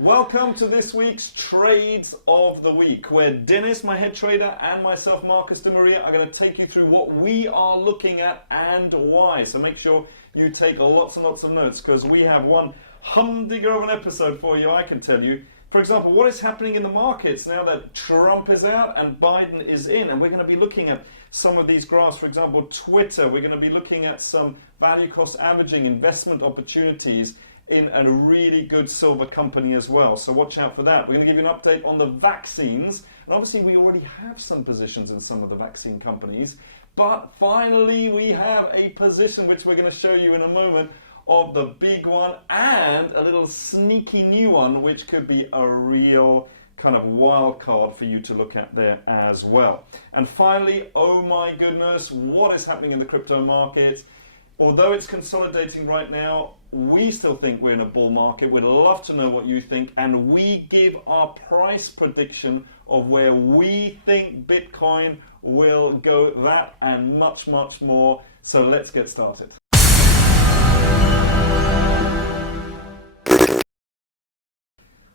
Welcome to this week's Trades of the Week, where Dennis, my head trader, and myself, Marcus de Maria, are going to take you through what we are looking at and why. So make sure you take lots and lots of notes, because we have one humdinger of an episode for you, I can tell you. For example, what is happening in the markets now that Trump is out and Biden is in? And we're going to be looking at some of these graphs. For example, Twitter. We're going to be looking at some value cost averaging investment opportunities in a really good silver company as well. So watch out for that. We're going to give you an update on the vaccines. And obviously we already have some positions in some of the vaccine companies. But finally we have a position which we're going to show you in a moment of the big one and a little sneaky new one which could be a real kind of wild card for you to look at there as well. And finally, oh my goodness, what is happening in the crypto market? Although it's consolidating right now, we still think we're in a bull market. We'd love to know what you think, and we give our price prediction of where we think Bitcoin will go, that and much, much more. So let's get started.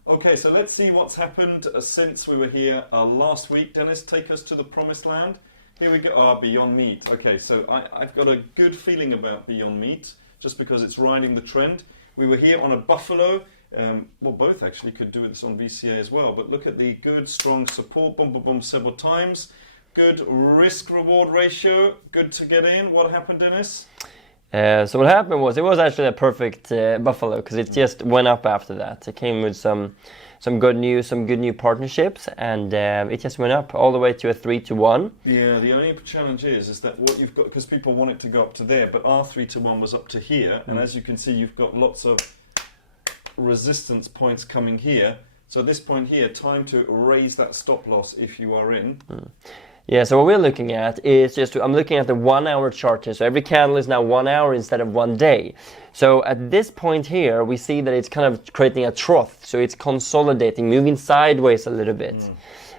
Okay, so let's see what's happened since we were here last week. Dennis, take us to the promised land. Here we go. Beyond Meat. Okay, so I've got a good feeling about Beyond Meat, just because it's riding the trend. We were here on a Buffalo. Well, both actually could do this on VCA as well. But look at the good, strong support. Boom, boom, boom, several times. Good risk-reward ratio. Good to get in. What happened, Dennis? So what happened was, it was actually a perfect Buffalo, because it just went up after that. It came with some good news, some good new partnerships, and it just went up all the way to a 3-to-1. Yeah, the only challenge is that what you've got, because people want it to go up to there, but our 3-to-1 was up to here, and as you can see, you've got lots of resistance points coming here. So at this point here, time to raise that stop loss if you are in. Yeah, so what we're looking at is I'm looking at the 1 hour chart here. So every candle is now 1 hour instead of 1 day. So at this point here, we see that it's kind of creating a trough. So it's consolidating, moving sideways a little bit.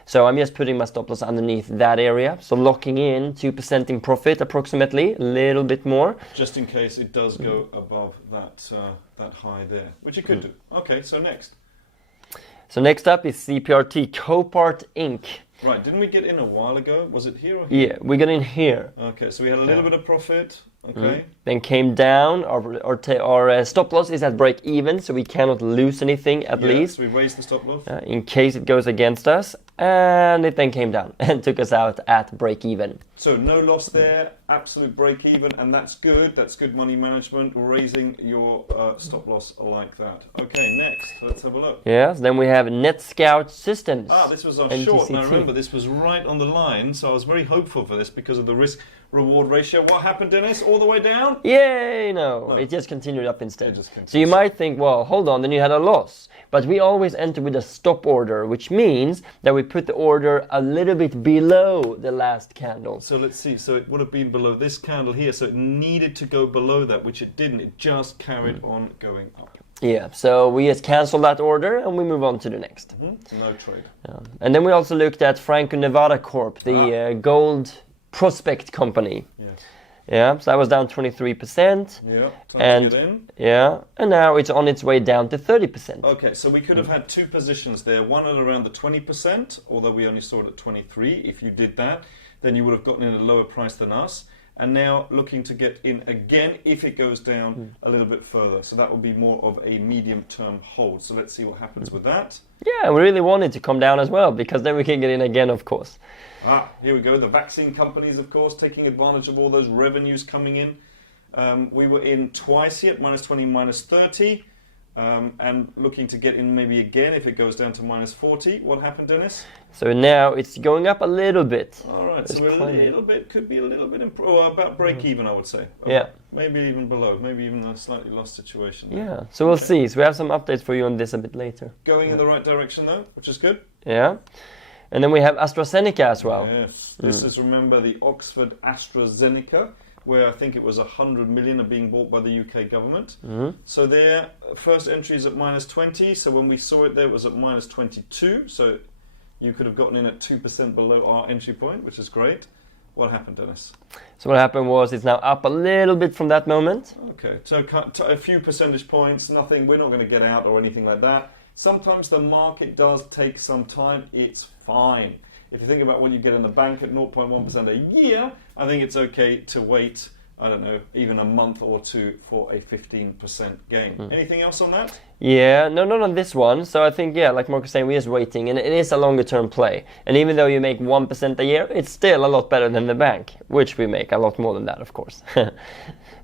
So I'm just putting my stop loss underneath that area. So locking in 2% in profit approximately, a little bit more. Just in case it does go above that high there, which it could do. Okay, so next. So next up is CPRT, Copart Inc. Right, didn't we get in a while ago? Was it here or here? Yeah, we got in here. Okay, so we had a little bit of profit. Okay. Then came down. Our stop loss is at break even, so we cannot lose anything at least. So we raised the stop loss. In case it goes against us. And it then came down and took us out at break even. So no loss there, absolute break even, and that's good. That's good money management, raising your stop loss like that. Okay, next, let's have a look. Yes, then we have NetScout Systems. This was our short, and I remember this was right on the line, so I was very hopeful for this because of the risk-reward ratio. What happened, Dennis? All the way down? Yay, no. It just continued up instead. So you might think, well, hold on, then you had a loss. But we always enter with a stop order, which means that we put the order a little bit below the last candle. So let's see. So it would have been below this candle here. So it needed to go below that, which it didn't. It just carried on going up. Yeah, so we just cancel that order and we move on to the next. No trade. And then we also looked at Franco-Nevada Corp, the gold prospect company. Yes. Yeah, so that was down 23%. Yeah, time to get in. Yeah, and now it's on its way down to 30%. Okay, so we could have had two positions there, one at around the 20%, although we only saw it at 23. If you did that, then you would have gotten in at a lower price than us. And now looking to get in again if it goes down a little bit further. So that would be more of a medium-term hold. So let's see what happens with that. Yeah, we really want it to come down as well, because then we can get in again, of course. Here we go. The vaccine companies, of course, taking advantage of all those revenues coming in. We were in twice here at -20, -30. And looking to get in maybe again if it goes down to -40. What happened, Dennis? So now it's going up a little bit. All right, so we're a little bit, could be a little bit about break even, I would say. Yeah. Maybe even below, maybe even a slightly lost situation. Yeah, so we'll see. So we have some updates for you on this a bit later. Going in the right direction though, which is good. Yeah. And then we have Astrazeneca as well. Yes, this is, remember, the Oxford Astrazeneca, where I think it was 100 million are being bought by the UK government. So their first entry is at -20. So when we saw it there, it was at -22. So you could have gotten in at 2% below our entry point, which is great. What happened, Dennis? So what happened was it's now up a little bit from that moment. Okay, so a few percentage points, nothing. We're not going to get out or anything like that. Sometimes the market does take some time. It's fine. If you think about what you get in the bank at 0.1% a year, I think it's okay to wait, I don't know, even a month or two for a 15% gain. Anything else on that? Yeah, no, not on this one. So I think, yeah, like Mark was saying, we're just waiting, and it is a longer term play. And even though you make 1% a year, it's still a lot better than the bank, which we make a lot more than that, of course.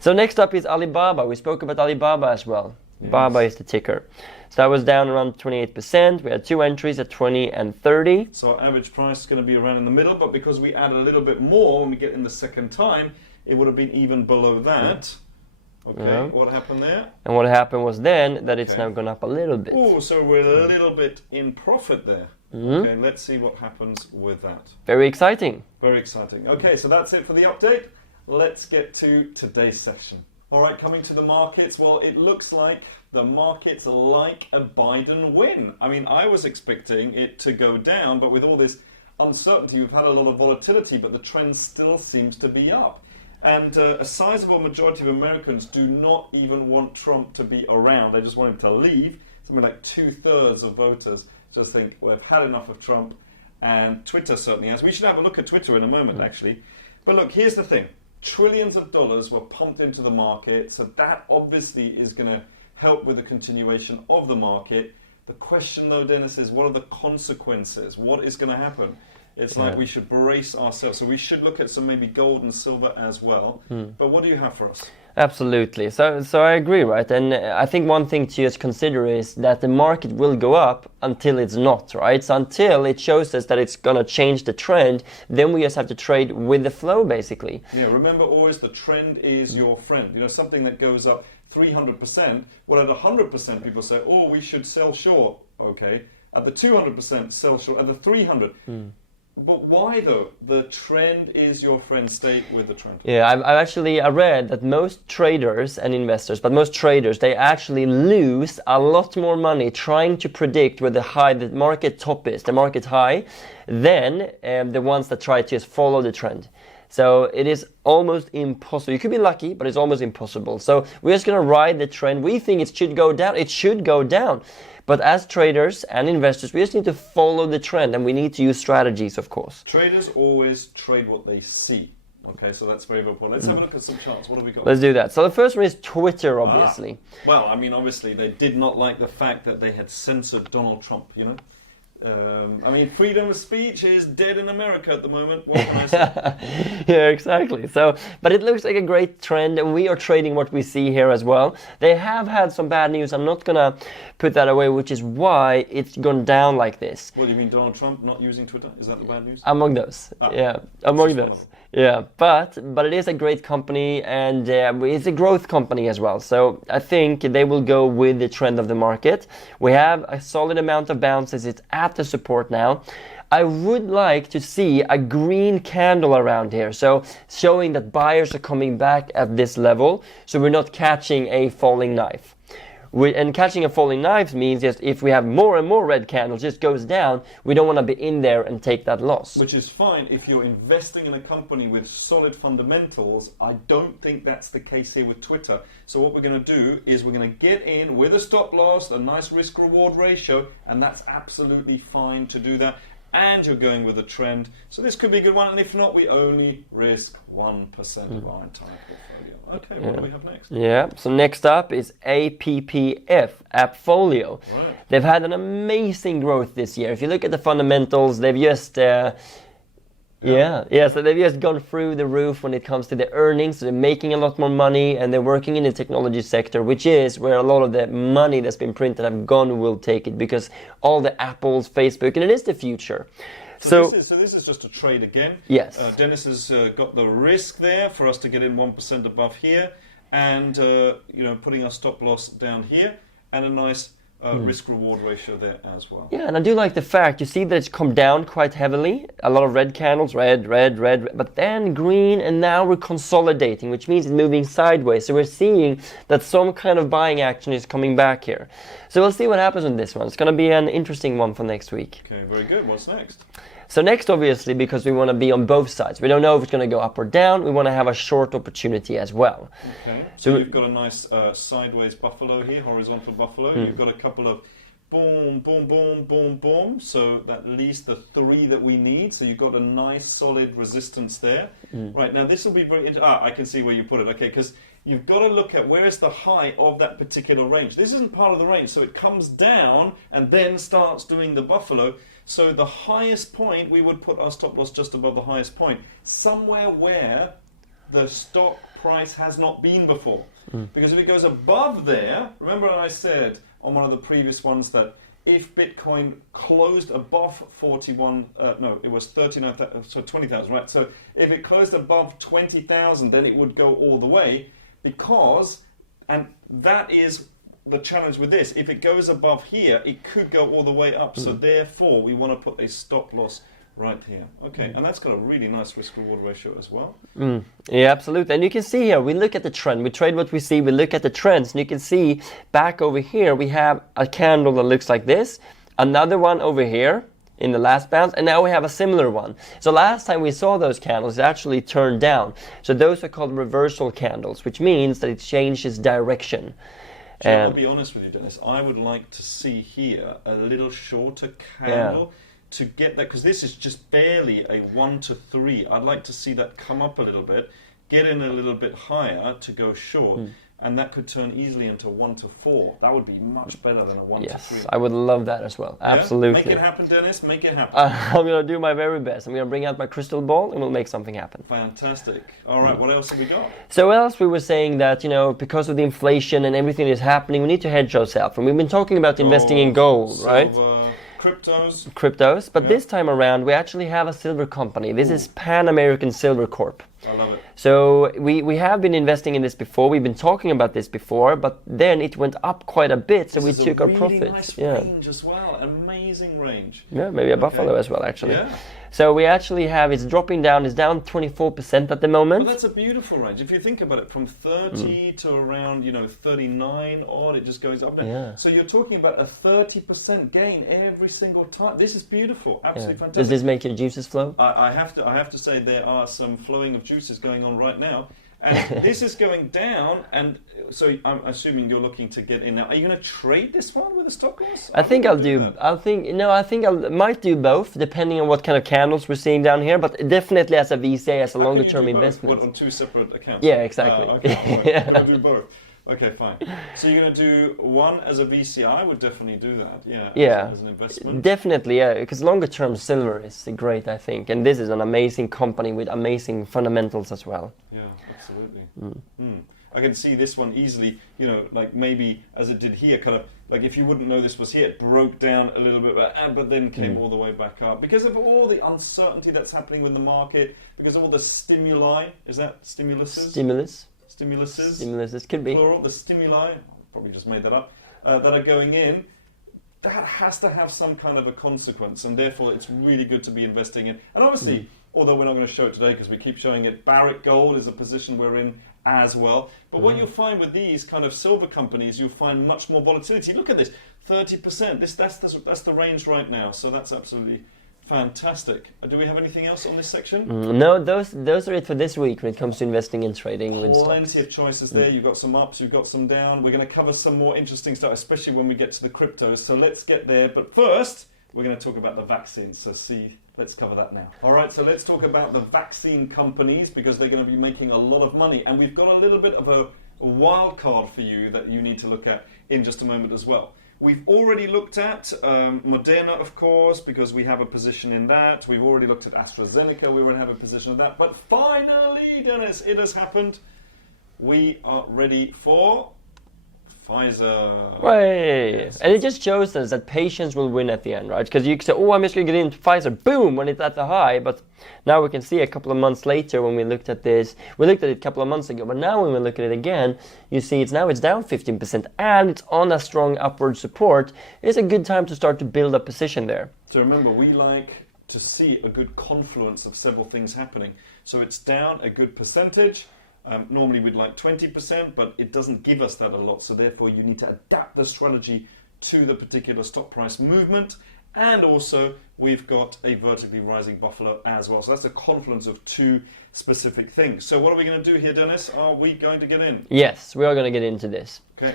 So next up is Alibaba. We spoke about Alibaba as well. Yes. Baba is the ticker. So that was down around 28%. We had two entries at 20 and 30. So our average price is going to be around in the middle, but because we add a little bit more when we get in the second time, it would have been even below that. Okay, yeah. What happened there? And what happened was then that it's now gone up a little bit. Oh, so we're a little bit in profit there. Okay, let's see what happens with that. Very exciting. Very exciting. Okay, so that's it for the update. Let's get to today's session. All right, coming to the markets. Well, it looks like the markets like a Biden win. I mean, I was expecting it to go down, but with all this uncertainty, we've had a lot of volatility, but the trend still seems to be up. And a sizable majority of Americans do not even want Trump to be around. They just want him to leave. Something like 2/3 of voters just think, well, we've had enough of Trump. And Twitter certainly has. We should have a look at Twitter in a moment, actually. But look, here's the thing. Trillions of dollars were pumped into the market, so that obviously is going to help with the continuation of the market. The question, though, Dennis, is what are the consequences? What is going to happen? It's like we should brace ourselves. So we should look at some maybe gold and silver as well. But what do you have for us? Absolutely. So I agree, right? And I think one thing to just consider is that the market will go up until it's not, right? So until it shows us that it's going to change the trend, then we just have to trade with the flow, basically. Yeah, remember always the trend is your friend. You know, something that goes up 300%, well, at 100% people say, oh, we should sell short. Okay. At the 200%, sell short. At the 300%. But why though? The trend is your friend. Stay with the trend. Yeah, I read that most traders and investors, but most traders, they actually lose a lot more money trying to predict where the market top is, the market high, than the ones that try to just follow the trend. So it is almost impossible. You could be lucky, but it's almost impossible. So we're just going to ride the trend. We think it should go down. It should go down. But as traders and investors, we just need to follow the trend, and we need to use strategies, of course. Traders always trade what they see. Okay, so that's very important. Let's have a look at some charts. What have we got? Let's do that. So the first one is Twitter, obviously. Well, I mean, obviously, they did not like the fact that they had censored Donald Trump, you know? I mean, freedom of speech is dead in America at the moment. What can I say? Yeah, exactly. So, but it looks like a great trend, and we are trading what we see here as well. They have had some bad news. I'm not gonna put that away, which is why it's gone down like this. What do you mean, Donald Trump not using Twitter? Is that the bad news? Among those, among those. Yeah, but it is a great company, and it's a growth company as well. So I think they will go with the trend of the market. We have a solid amount of bounces. It's at the support now. I would like to see a green candle around here, so showing that buyers are coming back at this level, so we're not catching a falling knife. And catching a falling knife means just if we have more and more red candles, just goes down, we don't want to be in there and take that loss. Which is fine if you're investing in a company with solid fundamentals. I don't think that's the case here with Twitter. So what we're going to do is we're going to get in with a stop loss, a nice risk-reward ratio, and that's absolutely fine to do that. And you're going with a trend. So this could be a good one, and if not, we only risk 1% of our entire portfolio. Okay, what do we have next? Yeah, so next up is APPF, Appfolio. Right. They've had an amazing growth this year. If you look at the fundamentals, they've just... so they've just gone through the roof when it comes to the earnings. So they're making a lot more money, and they're working in the technology sector, which is where a lot of the money that's been printed have gone will take it, because all the Apples, Facebook, and it is the future. So this is just a trade again. Yes. Dennis has got the risk there for us to get in 1% above here, and putting our stop loss down here, and a nice risk-reward ratio there as well. Yeah, and I do like the fact, you see that it's come down quite heavily. A lot of red candles, red, but then green, and now we're consolidating, which means it's moving sideways. So we're seeing that some kind of buying action is coming back here. So we'll see what happens with this one. It's going to be an interesting one for next week. Okay, very good. What's next? So next, obviously, because we want to be on both sides. We don't know if it's going to go up or down. We want to have a short opportunity as well. Okay. So you've got a nice sideways buffalo here, horizontal buffalo. You've got a couple of boom, boom, boom, boom, boom. So that leaves the 3 that we need. So you've got a nice solid resistance there. Right, now this will be very interesting. I can see where you put it. Okay, because you've got to look at where is the high of that particular range. This isn't part of the range, so it comes down and then starts doing the buffalo. So the highest point, we would put our stop loss just above the highest point, somewhere where the stock price has not been before. Because if it goes above there, remember I said on one of the previous ones that if Bitcoin closed above 39,000, so 20,000, right? So if it closed above 20,000, then it would go all the way because, and that is the challenge with this, if it goes above here, it could go all the way up. So therefore, we want to put a stop loss right here. Okay, and that's got a really nice risk-reward ratio as well. Yeah, absolutely. And you can see here, we look at the trend. We trade what we see. We look at the trends. And you can see back over here, we have a candle that looks like this. Another one over here in the last bounce. And now we have a similar one. So last time we saw those candles, it actually turned down. So those are called reversal candles, which means that it changes direction. I'll be honest with you, Dennis. I would like to see here a little shorter candle. To get that, because this is just barely a 1 to 3. I'd like to see that come up a little bit, get in a little bit higher to go short, and that could turn easily into 1 to 4. That would be much better than a 1 to 3. Yes, I would love that as well. Absolutely. Make it happen, Dennis. Make it happen. I'm going to do my very best. I'm going to bring out my crystal ball and we'll make something happen. Fantastic. All right, what else have we got? So else we were saying that, because of the inflation and everything that's happening, we need to hedge ourselves. And we've been talking about investing in gold, right? Cryptos, but this time around we actually have a silver company. This is Pan American Silver Corp. I love it. So we have been investing in this before. We've been talking about this before, but then it went up quite a bit, so we took our profits. Nice range as well, amazing range. Yeah, maybe a buffalo as well, actually. Yeah. So we actually have, it's dropping down, it's down 24% at the moment. Well, that's a beautiful range. If you think about it, from 30 to around, 39 odd, it just goes up. Yeah. So you're talking about a 30% gain every single time. This is beautiful, absolutely fantastic. Does this make your juices flow? I have to say there are some flowing of juices going on right now. And this is going down, and so I'm assuming you're looking to get in now. Are you going to trade this one with a stop loss? I think I might do both, depending on what kind of candles we're seeing down here. But definitely as a VC, as a longer term investment. What, on 2 separate accounts? Yeah, exactly. Okay, right. We're going to do both. Okay, fine. So you're going to do one as a VC. I would definitely do that. Yeah. As an investment. Definitely, yeah. Because longer term silver is great, I think, and this is an amazing company with amazing fundamentals as well. Yeah, absolutely. I can see this one easily. Like maybe as it did here, kind of like if you wouldn't know this was here, it broke down a little bit, but then came all the way back up because of all the uncertainty that's happening with the market, because of all the stimuli. Is that stimuluses? Stimuluses could be. Plural, the stimuli, probably just made that up, that are going in, that has to have some kind of a consequence, and therefore it's really good to be investing in. And obviously, although we're not going to show it today because we keep showing it, Barrick Gold is a position we're in as well. But what you'll find with these kind of silver companies, you'll find much more volatility. Look at this, 30%. That's the range right now, so that's absolutely fantastic. Do we have anything else on this section? No, those are it for this week when it comes to investing and trading with stocks. Plenty of choices there. You've got some ups, you've got some down. We're going to cover some more interesting stuff, especially when we get to the cryptos. So let's get there. But first, we're going to talk about the vaccines. Let's cover that now. All right, so let's talk about the vaccine companies because they're going to be making a lot of money. And we've got a little bit of a wild card for you that you need to look at in just a moment as well. We've already looked at Moderna, of course, because we have a position in that. We've already looked at Astrazeneca. We already have a position in that. But finally, Dennis, it has happened. We are ready for Pfizer. Right. Yes. And it just shows us that patience will win at the end, right? Because you can say, I'm just going to get into Pfizer, boom, when it's at the high. But now we can see a couple of months later when we looked at this, we looked at it a couple of months ago, but now when we look at it again, you see it's down 15% and it's on a strong upward support. It's a good time to start to build a position there. So remember, we like to see a good confluence of several things happening. So it's down a good percentage. Normally we'd like 20%, but it doesn't give us that a lot. So therefore you need to adapt the strategy to the particular stock price movement. And also we've got a vertically rising buffalo as well. So that's a confluence of two specific things. So what are we going to do here, Dennis? Are we going to get in? Yes, we are going to get into this. Okay.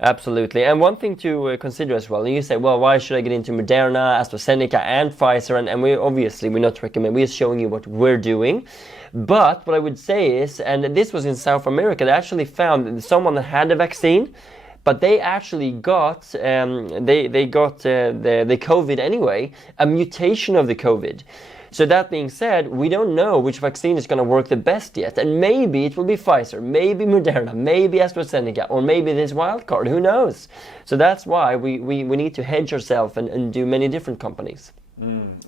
Absolutely. And one thing to consider as well, and you say, well, why should I get into Moderna, AstraZeneca, and Pfizer? And we're not recommending, we're showing you what we're doing. But what I would say is, and this was in South America, they actually found someone that had a vaccine, but they actually got they got the COVID anyway, a mutation of the COVID. So that being said, we don't know which vaccine is going to work the best yet. And maybe it will be Pfizer, maybe Moderna, maybe AstraZeneca, or maybe this wild card. Who knows? So that's why we need to hedge ourselves and do many different companies.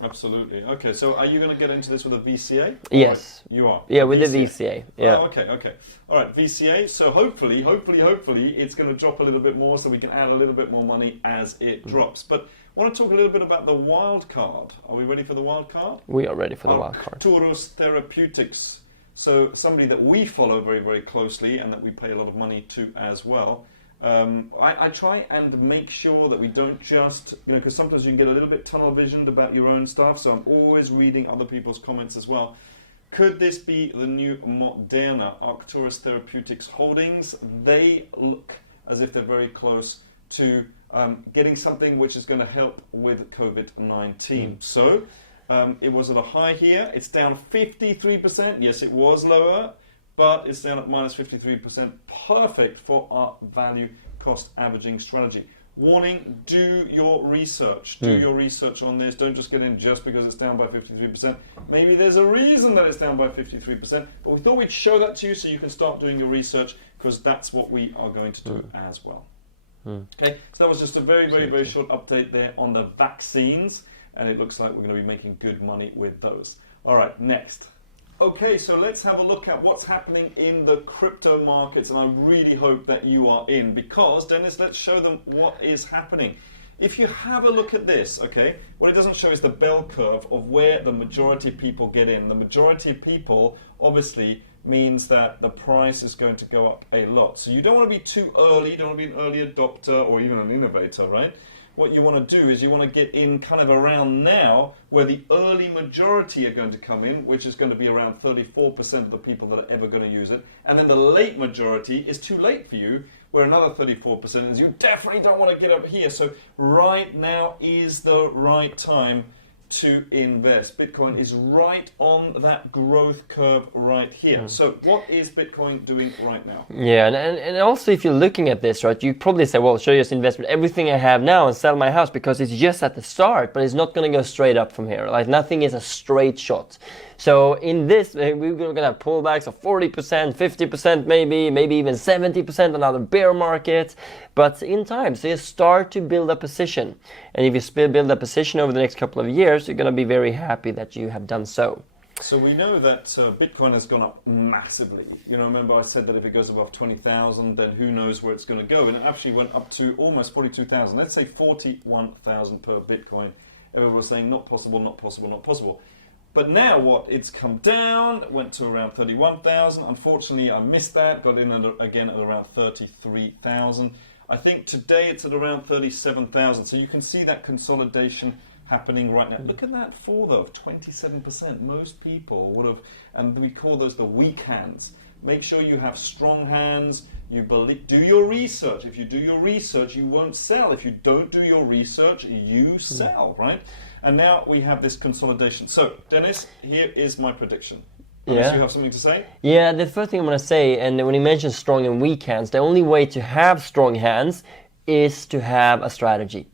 Absolutely. Okay, so are you going to get into this with a VCA? Yes. Right, you are? Yeah, with the VCA. Yeah. Oh, okay. All right, VCA. So hopefully, it's going to drop a little bit more so we can add a little bit more money as it drops. But I want to talk a little bit about the wild card. Are we ready for the wild card? We are ready for the wild card. Arcturus Therapeutics. So somebody that we follow very, very closely and that we pay a lot of money to as well. I try and make sure that we don't just, because sometimes you can get a little bit tunnel visioned about your own stuff, so I'm always reading other people's comments as well. Could this be the new Moderna, Arcturus Therapeutics Holdings? They look as if they're very close to getting something which is going to help with COVID-19. So it was at a high here. It's down 53%. Yes, it was lower, but it's down at minus 53%. Perfect for our value cost averaging strategy. Warning, do your research. Do your research on this. Don't just get in just because it's down by 53%. Maybe there's a reason that it's down by 53%, but we thought we'd show that to you so you can start doing your research, because that's what we are going to do as well. Okay, so that was just a very, very, very short update there on the vaccines, and it looks like we're going to be making good money with those. All right, next. Okay, so let's have a look at what's happening in the crypto markets, and I really hope that you are in, because, Dennis, let's show them what is happening. If you have a look at this, okay, what it doesn't show is the bell curve of where the majority of people get in. The majority of people, obviously, means that the price is going to go up a lot. So you don't want to be too early, you don't want to be an early adopter or even an innovator, right? What you want to do is you want to get in kind of around now where the early majority are going to come in, which is going to be around 34% of the people that are ever going to use it. And then the late majority is too late for you, where another 34% is you definitely don't want to get up here. So right now is the right time to invest. Bitcoin is right on that growth curve right here. So what is Bitcoin doing right now? Yeah, and also if you're looking at this, right, you probably say, well, should I just invest with everything I have now and sell my house because it's just at the start, but it's not going to go straight up from here. Like nothing is a straight shot. So in this, we're going to have pullbacks of 40%, 50% maybe even 70% on other bear markets. But in time, so you start to build a position. And if you build a position over the next couple of years, you're going to be very happy that you have done so. So we know that Bitcoin has gone up massively. Remember I said that if it goes above 20,000, then who knows where it's going to go. And it actually went up to almost 42,000. Let's say 41,000 per Bitcoin. Everyone was saying not possible, not possible, not possible. But now what? It's come down, went to around 31,000. Unfortunately, I missed that, got in again at around 33,000. I think today it's at around 37,000. So you can see that consolidation happening right now. Look at that fall though, of 27%. Most people would have, and we call those the weak hands. Make sure you have strong hands. Do your research. If you do your research, you won't sell. If you don't do your research, you sell, right? And now we have this consolidation. So, Dennis, here is my prediction. Unless you have something to say? Yeah, the first thing I'm going to say, and when you mention strong and weak hands, the only way to have strong hands is to have a strategy.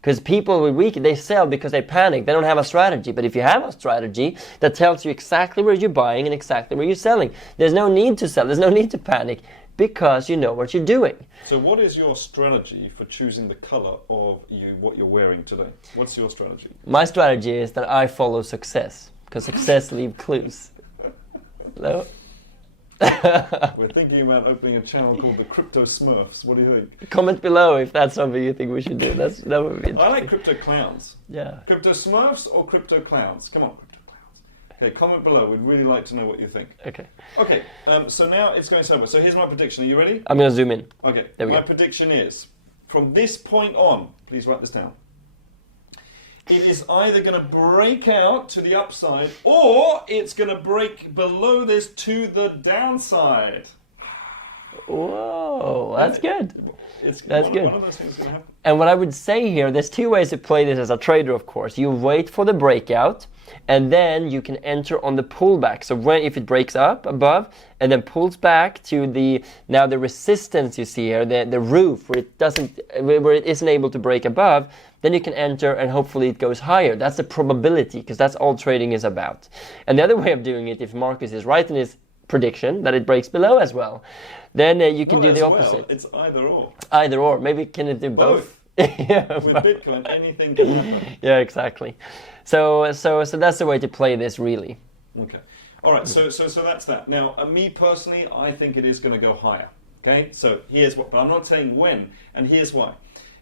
Because people with weak, they sell because they panic. They don't have a strategy. But if you have a strategy that tells you exactly where you're buying and exactly where you're selling, there's no need to sell. There's no need to panic because you know what you're doing. So what is your strategy for choosing the color of what you're wearing today? What's your strategy? My strategy is that I follow success because success leaves clues. Hello? We're thinking about opening a channel called the Crypto Smurfs. What do you think? Comment below if that's something you think we should do. That would be interesting. I like Crypto Clowns. Yeah. Crypto Smurfs or Crypto Clowns? Come on, Crypto Clowns. Okay, comment below. We'd really like to know what you think. Okay. Okay, so now it's going somewhere. So here's my prediction. Are you ready? I'm going to zoom in. Okay, there we go. My prediction is, from this point on, please write this down, it is either going to break out to the upside or it's going to break below this to the downside. Whoa, that's good. That's good. One of those things is going to happen. And what I would say here, there's two ways to play this as a trader, of course. You wait for the breakout, and then you can enter on the pullback. So if it breaks up above and then pulls back to the resistance you see here, the roof where it isn't able to break above, then you can enter and hopefully it goes higher. That's the probability, because that's all trading is about. And the other way of doing it, if Marcus is right in his prediction that it breaks below as well, then you can do the opposite. It's either or. Either or. Maybe can it do both? Yeah, with Bitcoin, anything can happen. Yeah, exactly. So that's the way to play this, really. Okay. All right. So that's that. Now, me personally, I think it is going to go higher. Okay. So here's what, but I'm not saying when, and here's why.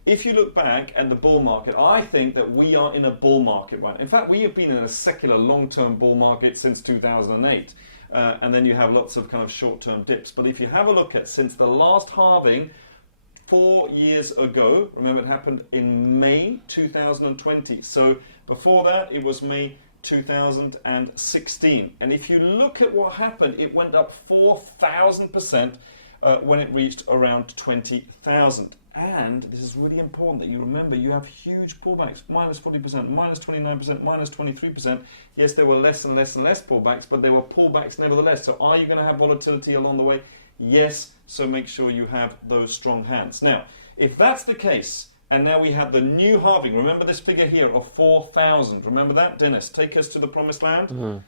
If you look back at the bull market, I think that we are in a bull market right. In fact, we have been in a secular long-term bull market since 2008. And then you have lots of kind of short-term dips. But if you have a look at since the last halving 4 years ago, remember it happened in May 2020. So before that, it was May 2016. And if you look at what happened, it went up 4,000% when it reached around 20,000. And this is really important that you remember, you have huge pullbacks, minus 40%, minus 29%, minus 23%. Yes, there were less and less and less pullbacks, but there were pullbacks nevertheless. So are you going to have volatility along the way? Yes, so make sure you have those strong hands. Now, if that's the case, and now we have the new halving, remember this figure here of 4,000. Remember that, Dennis? Take us to the promised land. Mm-hmm.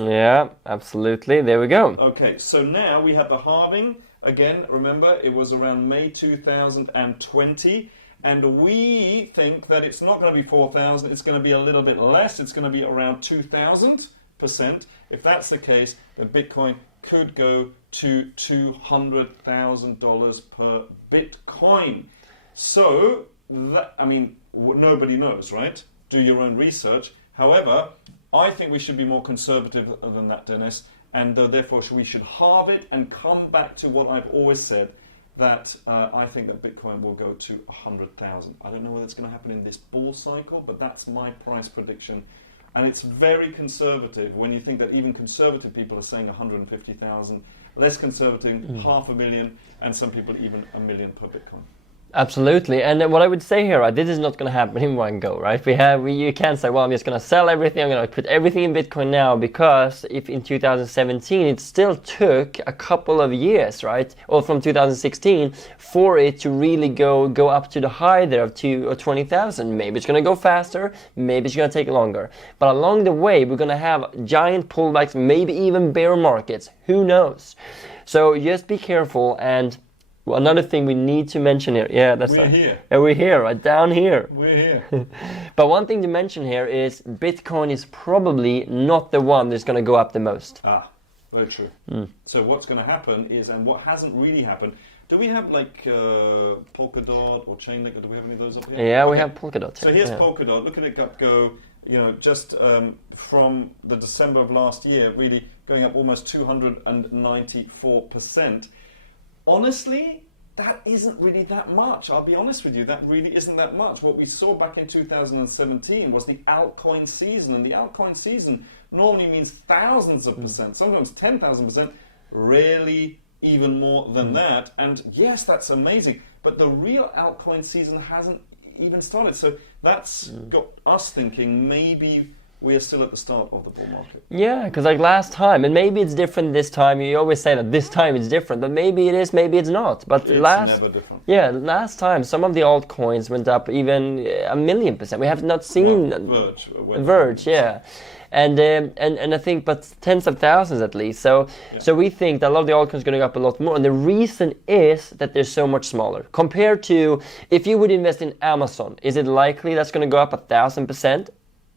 Yeah, absolutely. There we go. Okay, so now we have the halving. Again, remember, it was around May 2020, and we think that it's not going to be 4,000, it's going to be a little bit less, it's going to be around 2,000%. If that's the case, then Bitcoin could go to $200,000 per Bitcoin. So, nobody knows, right? Do your own research. However, I think we should be more conservative than that, Dennis. And therefore, we should halve it and come back to what I've always said, that I think that Bitcoin will go to 100,000. I don't know whether it's going to happen in this bull cycle, but that's my price prediction. And it's very conservative when you think that even conservative people are saying 150,000, less conservative, 500,000, and some people even 1 million per Bitcoin. Absolutely, and what I would say here, right, this is not going to happen in one go, right? You can't say, well, I'm just going to sell everything, I'm going to put everything in Bitcoin now, because if in 2017 it still took a couple of years, right, or from 2016 for it to really go up to the high there of 20,000. Maybe it's going to go faster, maybe it's going to take longer, but along the way we're going to have giant pullbacks, maybe even bear markets, who knows? So just be careful. And another thing we need to mention here, we're here, right down here. We're here. But one thing to mention here is Bitcoin is probably not the one that's going to go up the most. Very true. So what's going to happen is, and what hasn't really happened, do we have like Polkadot or Chainlink? Do we have any of those up here? Yeah, we have Polkadot. So here's Polkadot. Look at it go. Just from the December of last year, really going up almost 294%. Honestly, that isn't really that much. I'll be honest with you, that really isn't that much. What we saw back in 2017 was the altcoin season, and the altcoin season normally means thousands of percent, sometimes 10,000%, rarely even more than that. And yes, that's amazing, but the real altcoin season hasn't even started. So that's got us thinking maybe we're still at the start of the bull market. Yeah, because like last time, and maybe it's different this time. You always say that this time it's different, but maybe it is, maybe it's not. But it's never different. Yeah, last time some of the altcoins went up even 1,000,000%. We have not seen Verge, yeah. And I think, but tens of thousands at least. So we think that a lot of the altcoins are going to go up a lot more. And the reason is that they're so much smaller compared to if you would invest in Amazon. Is it likely that's going to go up 1,000%?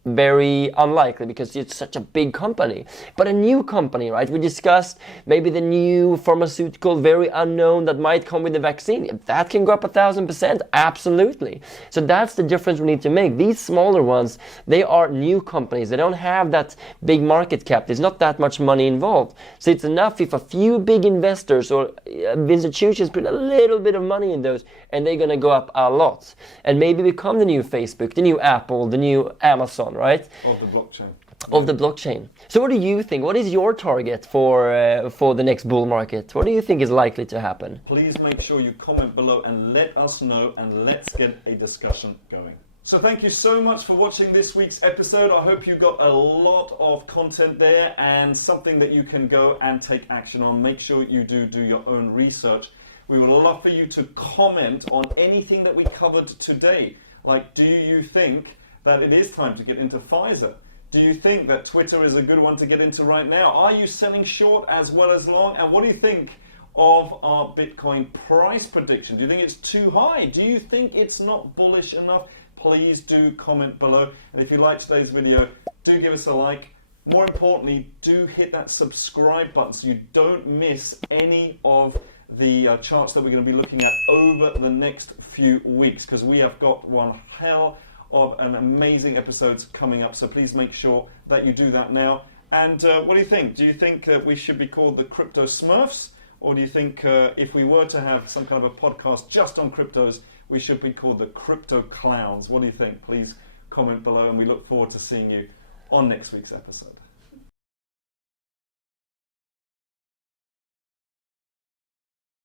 Very unlikely, because it's such a big company. But a new company, right? We discussed maybe the new pharmaceutical, very unknown, that might come with the vaccine. If that can go up 1,000%, absolutely. So that's the difference we need to make. These smaller ones, they are new companies. They don't have that big market cap. There's not that much money involved. So it's enough if a few big investors or institutions put a little bit of money in those, and they're going to go up a lot. And maybe become the new Facebook, the new Apple, the new Amazon, right? Of the blockchain. of the blockchain. So what do you think? What is your target for the next bull market? What do you think is likely to happen? Please make sure you comment below and let us know, and let's get a discussion going. So thank you so much for watching this week's episode. I hope you got a lot of content there and something that you can go and take action on. Make sure you do your own research. We would love for you to comment on anything that we covered today. Like, do you think that it is time to get into Pfizer? Do you think that Twitter is a good one to get into right now? Are you selling short as well as long? And what do you think of our Bitcoin price prediction? Do you think it's too high? Do you think it's not bullish enough? Please do comment below. And if you liked today's video, do give us a like. More importantly, do hit that subscribe button so you don't miss any of the charts that we're going to be looking at over the next few weeks, because we have got one hell of an amazing episodes coming up. So please make sure that you do that now. And what do you think? Do you think we should be called the Crypto Smurfs? Or do you think if we were to have some kind of a podcast just on cryptos, we should be called the Crypto Clowns? What do you think? Please comment below, and we look forward to seeing you on next week's episode.